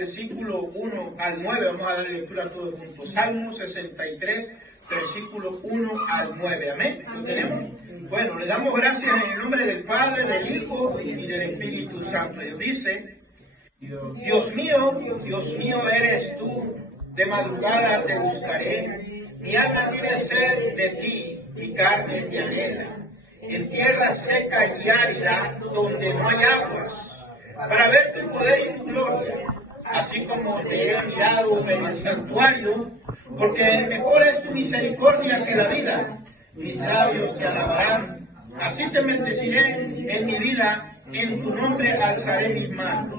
Versículo 1 al 9, vamos a dar lectura todos juntos. Salmo 63, versículo 1 al 9. Amén. ¿Lo tenemos? Bueno, le damos gracias en el nombre del Padre, del Hijo y del Espíritu Santo. Dios dice: Dios mío eres tú, de madrugada te buscaré. Mi alma tiene sed de ti, mi carne te anhela. En tierra seca y árida, donde no hay aguas, para ver tu poder y tu gloria, así como te he mirado en el santuario, porque mejor es tu misericordia que la vida. Mis labios te alabarán, así te bendeciré en mi vida, en tu nombre alzaré mis manos.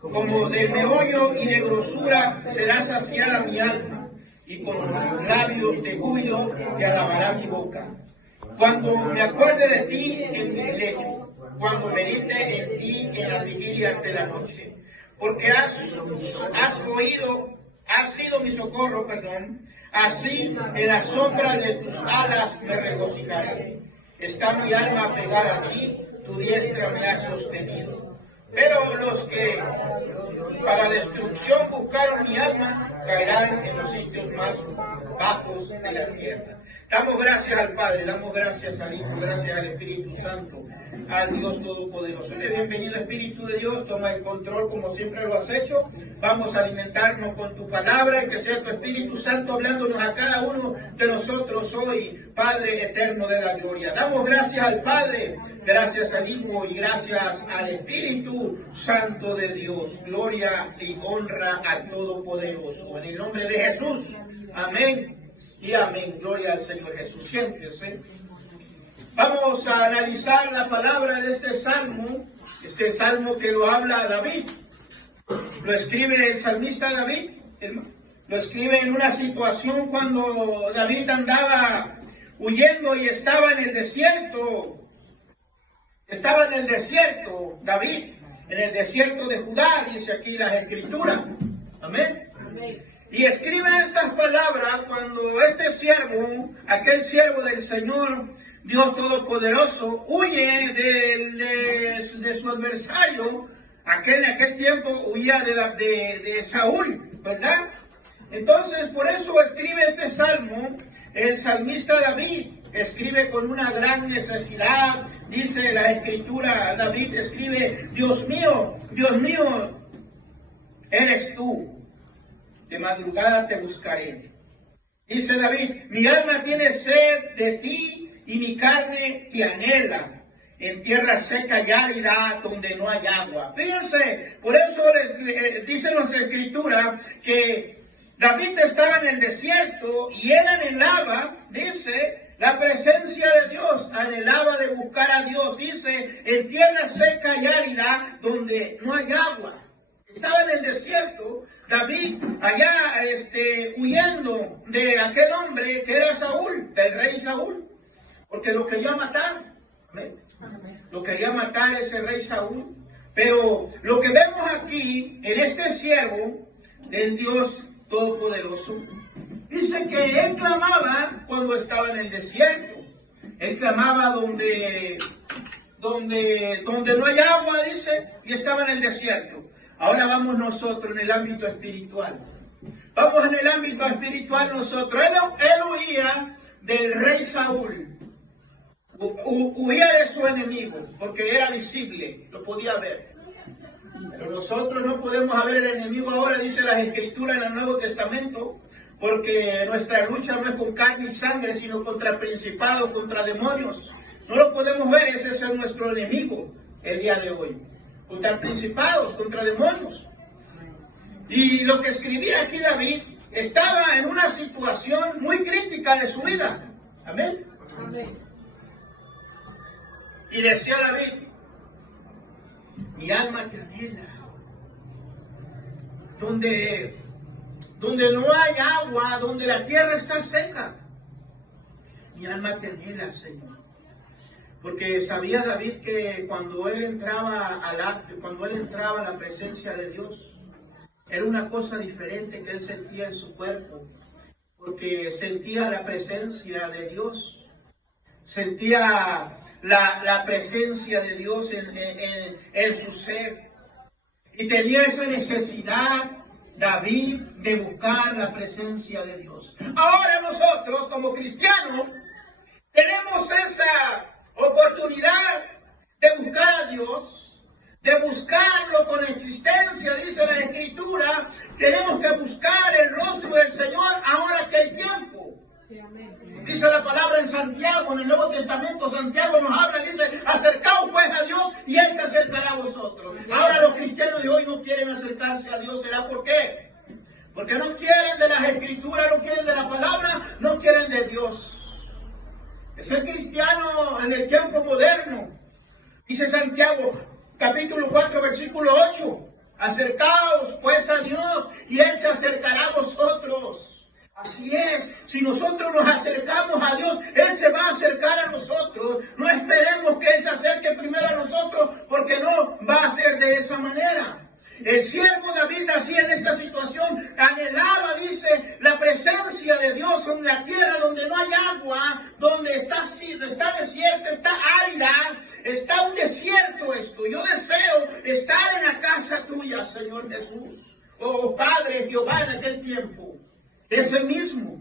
Como de meollo y de grosura será saciada mi alma, y con los labios de júbilo te alabará mi boca. Cuando me acuerde de ti en mi lecho, cuando medite en ti en las vigilias de la noche, porque has sido mi socorro, así en la sombra de tus alas me regocijaré. Está mi alma pegada a ti, tu diestra me ha sostenido. Pero los que para destrucción buscaron mi alma, caerán en los sitios más bajos de la tierra. Damos gracias al Padre, damos gracias al Hijo, gracias al Espíritu Santo, al Dios Todopoderoso. Bienvenido Espíritu de Dios, toma el control como siempre lo has hecho. Vamos a alimentarnos con tu palabra y que sea tu Espíritu Santo hablándonos a cada uno de nosotros hoy, Padre eterno de la gloria. Damos gracias al Padre, gracias al Hijo y gracias al Espíritu Santo de Dios. Gloria y honra al Todopoderoso. En el nombre de Jesús, amén y amén. Gloria al Señor Jesús. Siéntese. Vamos a analizar la palabra de este salmo que lo habla David. Lo escribe el salmista David, lo escribe en una situación cuando David andaba huyendo y estaba en el desierto. Estaba en el desierto, David, en el desierto de Judá, dice aquí las Escrituras. Amén. Amén. Y escribe estas palabras cuando este siervo, aquel siervo del Señor, Dios Todopoderoso, huye de su adversario. En aquel tiempo huía de Saúl, ¿verdad? Entonces, por eso escribe este salmo, el salmista David. Escribe con una gran necesidad, dice la Escritura, David escribe: Dios mío, eres tú, de madrugada te buscaré. Dice David: mi alma tiene sed de ti y mi carne te anhela, en tierra seca y árida donde no hay agua. Fíjense, por eso dicen las Escrituras que David estaba en el desierto y él anhelaba, dice, la presencia de Dios, anhelaba de buscar a Dios, dice, en tierra seca y árida donde no hay agua. Estaba en el desierto, David, allá huyendo de aquel hombre que era Saúl, del rey Saúl, porque lo quería matar. Lo quería matar ese rey Saúl. Pero lo que vemos aquí, en este siervo del Dios Todopoderoso, dice que él clamaba cuando estaba en el desierto. Él clamaba donde no hay agua, dice, y estaba en el desierto. Ahora vamos nosotros en el ámbito espiritual. Vamos en el ámbito espiritual nosotros. Él huía del rey Saúl. Huía de su enemigo, porque era visible, lo podía ver. Pero nosotros no podemos ver el enemigo ahora, dice las Escrituras en el Nuevo Testamento, porque nuestra lucha no es con carne y sangre, sino contra principados, contra demonios. No lo podemos ver, ese es nuestro enemigo el día de hoy. Contra principados, contra demonios. Y lo que escribía aquí David, estaba en una situación muy crítica de su vida. Amén. Amén. Y decía David: mi alma te anhela. Donde no hay agua, donde la tierra está seca, mi alma te anhela, Señor. Porque sabía David que cuando él entraba a la presencia de Dios, era una cosa diferente que él sentía en su cuerpo, porque sentía la presencia de Dios, sentía la presencia de Dios en su ser. Y tenía esa necesidad David de buscar la presencia de Dios. Ahora nosotros como cristianos tenemos esa oportunidad de buscar a Dios, de buscarlo con existencia, dice la Escritura. Tenemos que buscar el rostro del Señor ahora que hay tiempo. Dice la palabra en Santiago, en el Nuevo Testamento, Santiago nos habla, dice, acercaos pues a Dios y Él se acercará a vosotros. Ahora los cristianos de hoy no quieren acercarse a Dios, ¿será por qué? Porque no quieren de las Escrituras, no quieren de la palabra, no quieren de Dios. Es el cristiano en el tiempo moderno. Dice Santiago, capítulo 4, versículo 8, acercaos pues a Dios y Él se acercará a vosotros. Así es, si nosotros nos acercamos a Dios, Él se va a acercar a nosotros. No esperemos que Él se acerque primero a nosotros, porque no va a ser de esa manera. El siervo David así en esta situación anhelaba, dice, la presencia de Dios en la tierra donde no hay agua, donde está desierta, está árida, está un desierto esto. Yo deseo estar en la casa tuya, Señor Jesús. Oh Padre Jehová en aquel tiempo. Ese mismo.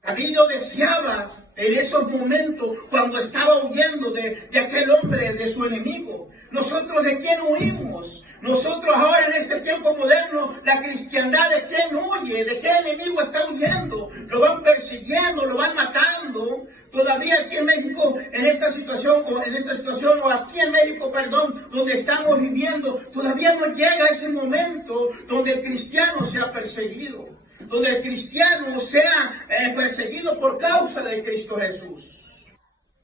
David lo deseaba en esos momentos cuando estaba huyendo de aquel hombre, de su enemigo. Nosotros, ¿de quién huimos? Nosotros ahora en este tiempo moderno, la cristiandad, ¿de quién huye? ¿De qué enemigo está huyendo? Lo van persiguiendo, lo van matando. Todavía aquí en México, en esta situación, o aquí en México, perdón, donde estamos viviendo, todavía no llega ese momento donde el cristiano sea perseguido, donde el cristiano sea perseguido por causa de Cristo Jesús.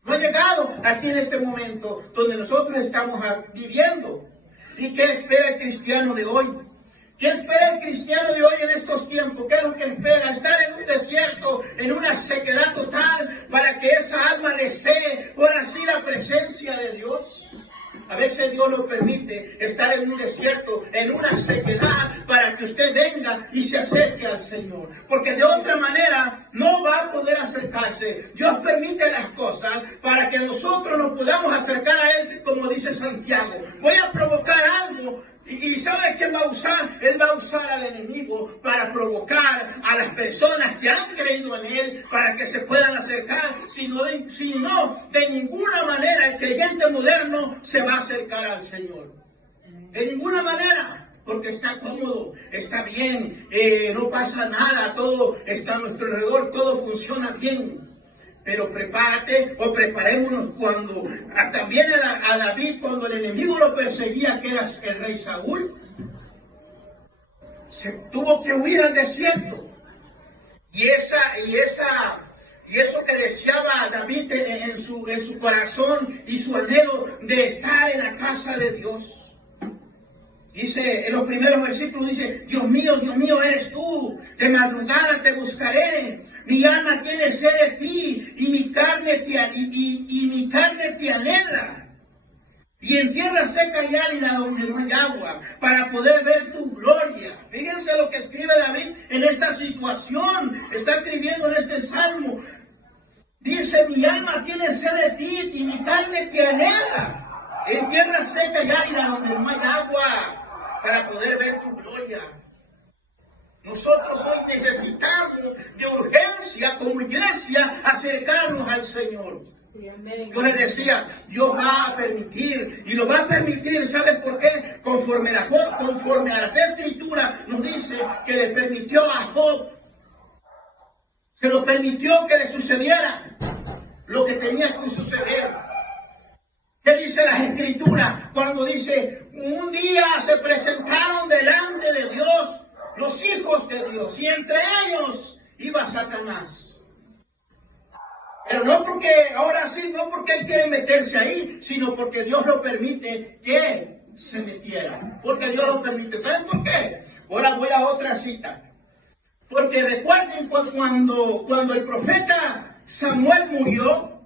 No ha llegado aquí en este momento donde nosotros estamos viviendo. ¿Y qué espera el cristiano de hoy? ¿Qué espera el cristiano de hoy en estos tiempos? ¿Qué es lo que espera? Estar en un desierto, en una sequedad total, para que esa alma desee por así la presencia de Dios. A veces Dios lo permite estar en un desierto, en una sequedad, para que usted venga y se acerque al Señor. Porque de otra manera no va a poder acercarse. Dios permite las cosas para que nosotros nos podamos acercar a Él, como dice Santiago. Voy a provocar algo. ¿Y sabe quién va a usar? Él va a usar al enemigo para provocar a las personas que han creído en Él para que se puedan acercar. Si no, de ninguna manera el creyente moderno se va a acercar al Señor. De ninguna manera, porque está cómodo, está bien, no pasa nada, todo está a nuestro alrededor, todo funciona bien. Pero prepárate o preparémonos cuando, también a David, cuando el enemigo lo perseguía, que era el rey Saúl, se tuvo que huir al desierto. Y eso que deseaba David en su corazón y su anhelo de estar en la casa de Dios. Dice, en los primeros versículos dice, Dios mío, eres tú, de madrugada te buscaré. Mi alma tiene sed de ti, y mi carne te anhela. Y en tierra seca y árida donde no hay agua, para poder ver tu gloria. Fíjense lo que escribe David en esta situación. Está escribiendo en este salmo. Dice, mi alma tiene sed de ti, y mi carne te anhela. En tierra seca y árida donde no hay agua, para poder ver tu gloria. Nosotros hoy necesitamos de urgencia como iglesia acercarnos al Señor. Yo les decía, Dios va a permitir, y lo va a permitir, ¿saben por qué? Conforme a las Escrituras nos dice que le permitió a Job, se lo permitió que le sucediera lo que tenía que suceder. ¿Qué dice las Escrituras? Cuando dice, un día se presentaron delante de Dios los hijos de Dios, y entre ellos iba Satanás. Pero no porque, ahora sí, no porque él quiere meterse ahí, sino porque Dios lo permite que se metiera. Porque Dios lo permite. ¿Saben por qué? Ahora voy a otra cita. Porque recuerden cuando el profeta Samuel murió,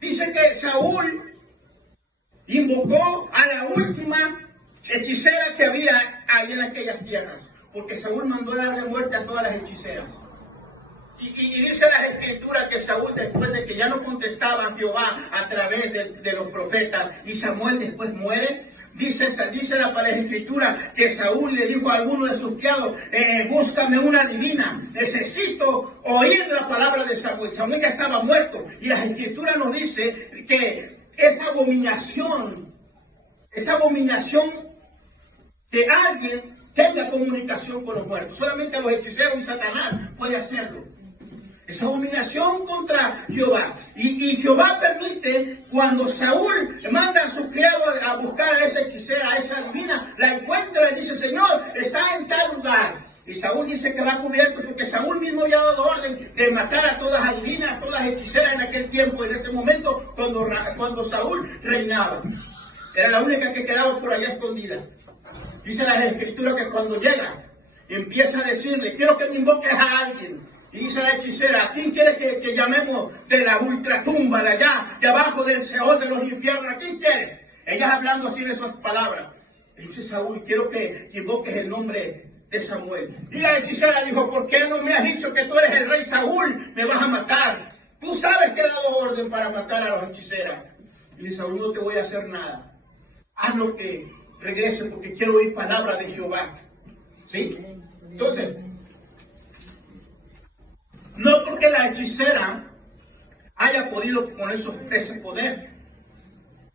dice que Saúl invocó a la última hechicera que había ahí en aquellas tierras, porque Saúl mandó a darle muerte a todas las hechiceras. Y dice las Escrituras que Saúl, después de que ya no contestaba a Jehová a través de los profetas, y Samuel después muere, Dice la palabra escritura que Saúl le dijo a alguno de sus criados, búscame una divina, necesito oír la palabra de Samuel. Samuel ya estaba muerto y la escritura nos dice que esa abominación que alguien tenga comunicación con los muertos, solamente los hechiceros y Satanás puede hacerlo. Esa abominación contra Jehová. Y Jehová permite, cuando Saúl manda a su criado a buscar a esa hechicera, a esa divina, la encuentra y dice, Señor, está en tal lugar. Y Saúl dice que va cubierto porque Saúl mismo había dado orden de matar a todas las divinas, a todas las hechiceras en aquel tiempo, en ese momento, cuando Saúl reinaba. Era la única que quedaba por allá escondida. Dice la escritura que cuando llega, empieza a decirle, quiero que me invoques a alguien. Y dice la hechicera, ¿a quién quiere que llamemos de la ultratumba, de allá, de abajo del Seol de los infiernos? ¿A quién quiere? Ella hablando así de esas palabras. Y dice Saúl, quiero que invoques el nombre de Samuel. Y la hechicera dijo, ¿por qué no me has dicho que tú eres el rey Saúl? Me vas a matar. Tú sabes que he dado orden para matar a los hechiceras. Y dice Saúl, no te voy a hacer nada. Haz lo que regrese porque quiero oír palabra de Jehová. ¿Sí? Entonces, no porque la hechicera haya podido poner ese poder.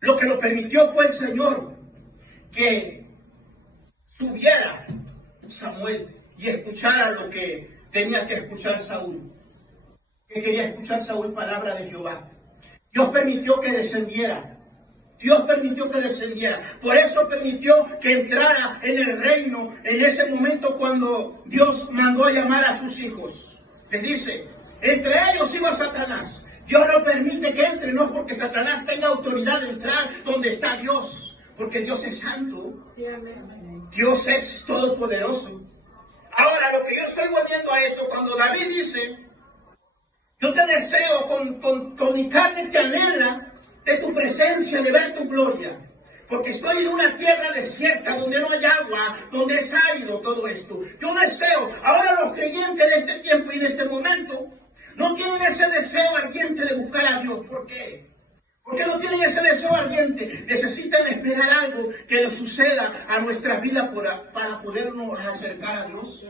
Lo que lo permitió fue el Señor que subiera Samuel y escuchara lo que tenía que escuchar Saúl. Que quería escuchar Saúl palabra de Jehová. Dios permitió que descendiera. Dios permitió que descendiera. Por eso permitió que entrara en el reino en ese momento cuando Dios mandó a llamar a sus hijos. Les dice, entre ellos iba Satanás. Dios no permite que entre, no porque Satanás tenga autoridad de entrar donde está Dios. Porque Dios es santo. Dios es todopoderoso. Ahora, lo que yo estoy volviendo a esto, cuando David dice, yo te deseo con mi carne te anhela de tu presencia, de ver tu gloria. Porque estoy en una tierra desierta, donde no hay agua, donde es árido todo esto. Yo deseo, ahora los creyentes de este tiempo y de este momento, no tienen ese deseo ardiente de buscar a Dios. ¿Por qué? Porque no tienen ese deseo ardiente. Necesitan esperar algo que les suceda a nuestras vidas para podernos acercar a Dios.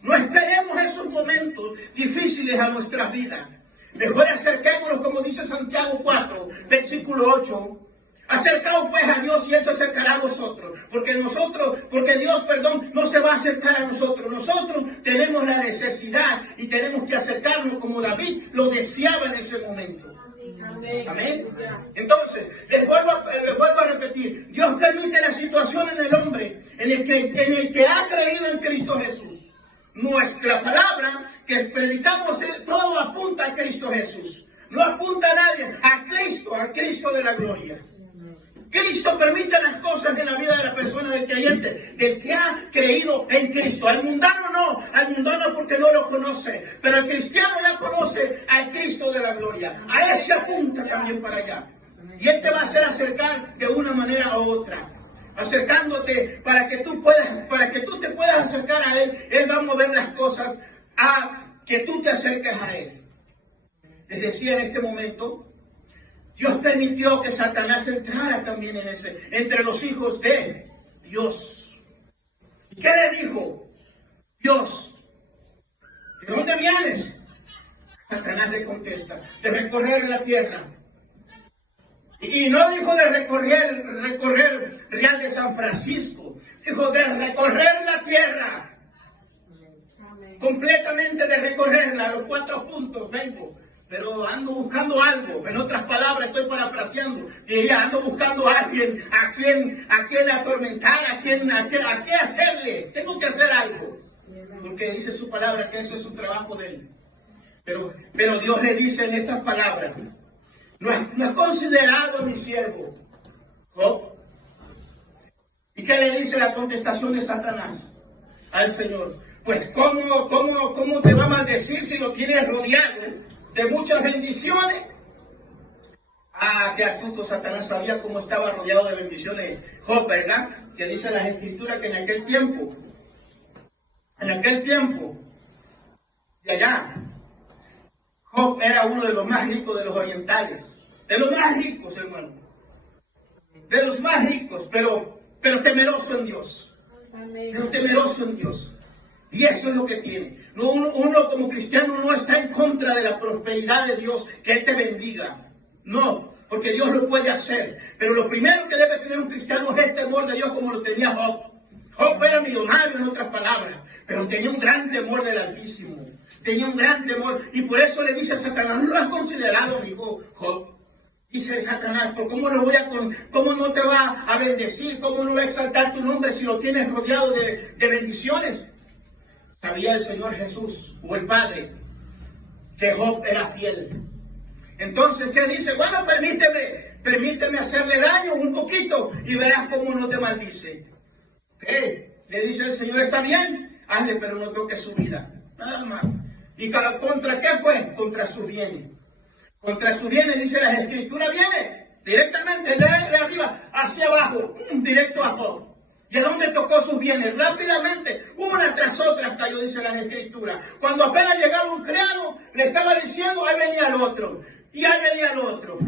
No esperemos esos momentos difíciles a nuestras vidas. Mejor acerquémonos, como dice Santiago 4, versículo 8. Acercaos pues a Dios y Él se acercará a vosotros. Porque Dios, no se va a acercar a nosotros. Nosotros tenemos la necesidad y tenemos que acercarnos como David lo deseaba en ese momento. Amén. Entonces, les vuelvo a repetir. Dios permite la situación en el hombre en el que ha creído en Cristo Jesús. Nuestra palabra que predicamos, todo apunta a Cristo Jesús. No apunta a nadie, a Cristo de la gloria. Cristo permite las cosas en la vida de la persona del creyente, del que ha creído en Cristo. Al mundano no porque no lo conoce, pero el cristiano ya conoce al Cristo de la gloria. A ese apunta también para allá. Y Él te va a hacer acercar de una manera u otra. Acercándote para que tú te puedas acercar a Él. Él va a mover las cosas a que tú te acerques a Él. Les decía en este momento, Dios permitió que Satanás entrara también entre los hijos de Dios. ¿Y qué le dijo Dios? ¿De dónde vienes? Satanás le contesta, de recorrer la tierra. Y no dijo de recorrer Real de San Francisco, dijo de recorrer la tierra. Completamente de recorrerla, los 4 puntos, vengo. Pero ando buscando algo. En otras palabras, estoy parafraseando. Diría, ando buscando a alguien, a quien atormentar, a qué hacerle. Tengo que hacer algo. Porque dice su palabra que eso es un trabajo de Él. Pero Dios le dice en estas palabras, no has considerado a mi siervo Job. ¿Y qué le dice la contestación de Satanás al Señor? Pues ¿cómo te va a maldecir si lo tienes rodeado de muchas bendiciones? Ah, qué astuto Satanás, sabía cómo estaba rodeado de bendiciones Job, ¿verdad? Que dice las escrituras que en aquel tiempo, de allá, Job era uno de los más ricos de los orientales, de los más ricos, hermano, de los más ricos, pero pero temeroso en Dios. Amén. Pero temeroso en Dios. Y eso es lo que tiene. No, uno como cristiano no está en contra de la prosperidad de Dios, que Él te bendiga. No, porque Dios lo puede hacer. Pero lo primero que debe tener un cristiano es este temor de Dios, como lo tenía Job. Job era millonario, en otras palabras, pero tenía un gran temor del Altísimo. Tenía un gran temor. Y por eso le dice a Satanás: ¿no lo has considerado, amigo Job? Dice Satanás: ¿cómo no te va a bendecir? ¿Cómo no va a exaltar tu nombre si lo tienes rodeado de bendiciones? Sabía el Señor Jesús, o el Padre, que Job era fiel. Entonces, ¿qué dice? Bueno, permíteme hacerle daño un poquito y verás cómo no te maldice. ¿Qué? Le dice el Señor: está bien, hazle, pero no toques su vida. Nada más. ¿Y contra qué fue? Contra su bien. Contra su bien, dice la Escritura, viene directamente de arriba hacia abajo, directo a Job. ¿Y a dónde tocó sus bienes? Rápidamente, una tras otra cayó, dice la Escritura. Cuando apenas llegaba un criado, le estaba diciendo: ahí venía el otro, y ahí venía el otro.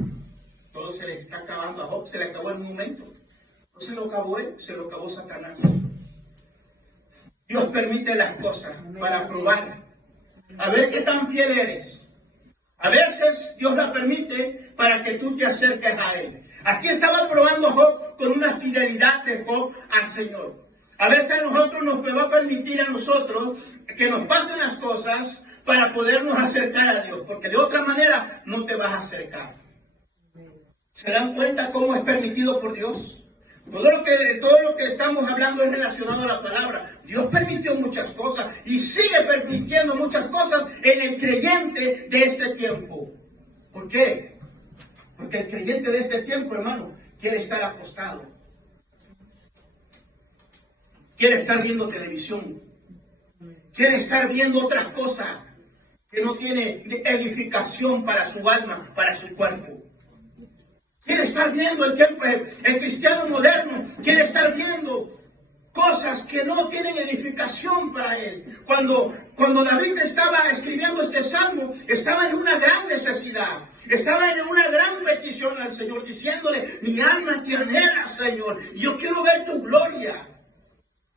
Todo se le está acabando a Job, se le acabó en un momento. No se lo acabó él, se lo acabó Satanás. Dios permite las cosas para probar, a ver qué tan fiel eres. A veces Dios la permite para que tú te acerques a Él. Aquí estaba probando Job con una fidelidad de Job al Señor. A veces a nosotros nos va a permitir a nosotros que nos pasen las cosas para podernos acercar a Dios, porque de otra manera no te vas a acercar. ¿Se dan cuenta cómo es permitido por Dios? Todo lo que estamos hablando es relacionado a la palabra. Dios permitió muchas cosas y sigue permitiendo muchas cosas en el creyente de este tiempo. ¿Por qué? Porque el creyente de este tiempo, hermano, quiere estar acostado. Quiere estar viendo televisión. Quiere estar viendo otras cosas que no tiene edificación para su alma, para su cuerpo. Quiere estar viendo el cristiano moderno, quiere estar viendo cosas que no tienen edificación para él. Cuando David estaba escribiendo este salmo, estaba en una gran necesidad, estaba en una gran petición al Señor, diciéndole: mi alma te anhela, Señor, yo quiero ver tu gloria.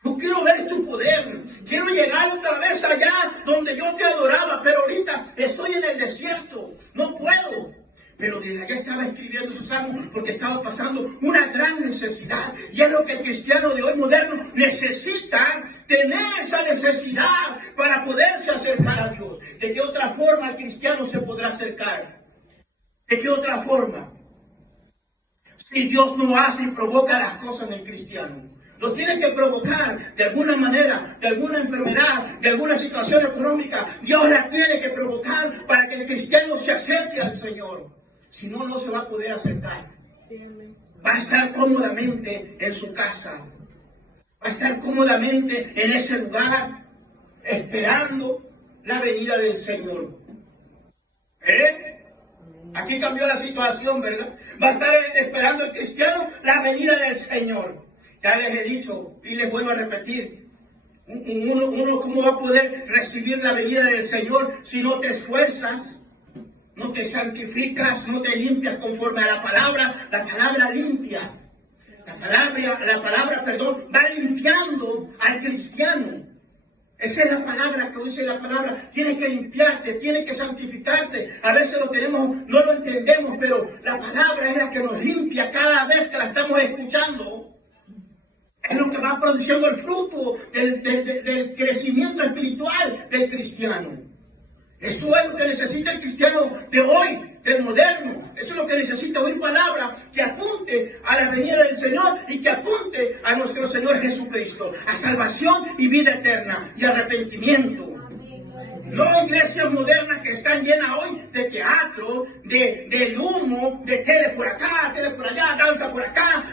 Yo quiero ver tu poder, quiero llegar otra vez allá donde yo te adoraba, pero ahorita estoy en el desierto, no puedo. Pero desde que estaba escribiendo sus salmos, porque estaba pasando una gran necesidad. Y es lo que el cristiano de hoy moderno necesita, tener esa necesidad para poderse acercar a Dios. ¿De qué otra forma el cristiano se podrá acercar? ¿De qué otra forma? Si Dios no hace y provoca las cosas en el cristiano. Lo tiene que provocar de alguna manera, de alguna enfermedad, de alguna situación económica. Dios la tiene que provocar para que el cristiano se acerque al Señor. Si no, no se va a poder acercar. Va a estar cómodamente en su casa. Va a estar cómodamente en ese lugar, esperando la venida del Señor. Aquí cambió la situación, ¿verdad? Va a estar esperando el cristiano la venida del Señor. Ya les he dicho y les vuelvo a repetir. Uno ¿cómo va a poder recibir la venida del Señor si no te esfuerzas? No te santificas, no te limpias conforme a la palabra limpia. La palabra, va limpiando al cristiano. Esa es la palabra que dice la palabra. Tienes que limpiarte, tienes que santificarte. A veces no lo entendemos, pero la palabra es la que nos limpia cada vez que la estamos escuchando. Es lo que va produciendo el fruto del crecimiento espiritual del cristiano. Eso es lo que necesita el cristiano de hoy, del moderno. Eso es lo que necesita oír palabra que apunte a la venida del Señor y que apunte a nuestro Señor Jesucristo, a salvación y vida eterna y arrepentimiento. No iglesias modernas que están llenas hoy de teatro, de humo, de tele por acá, tele por allá, danza por acá,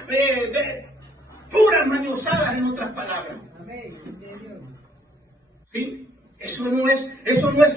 puras mañosadas, en otras palabras. ¿Sí? Eso no es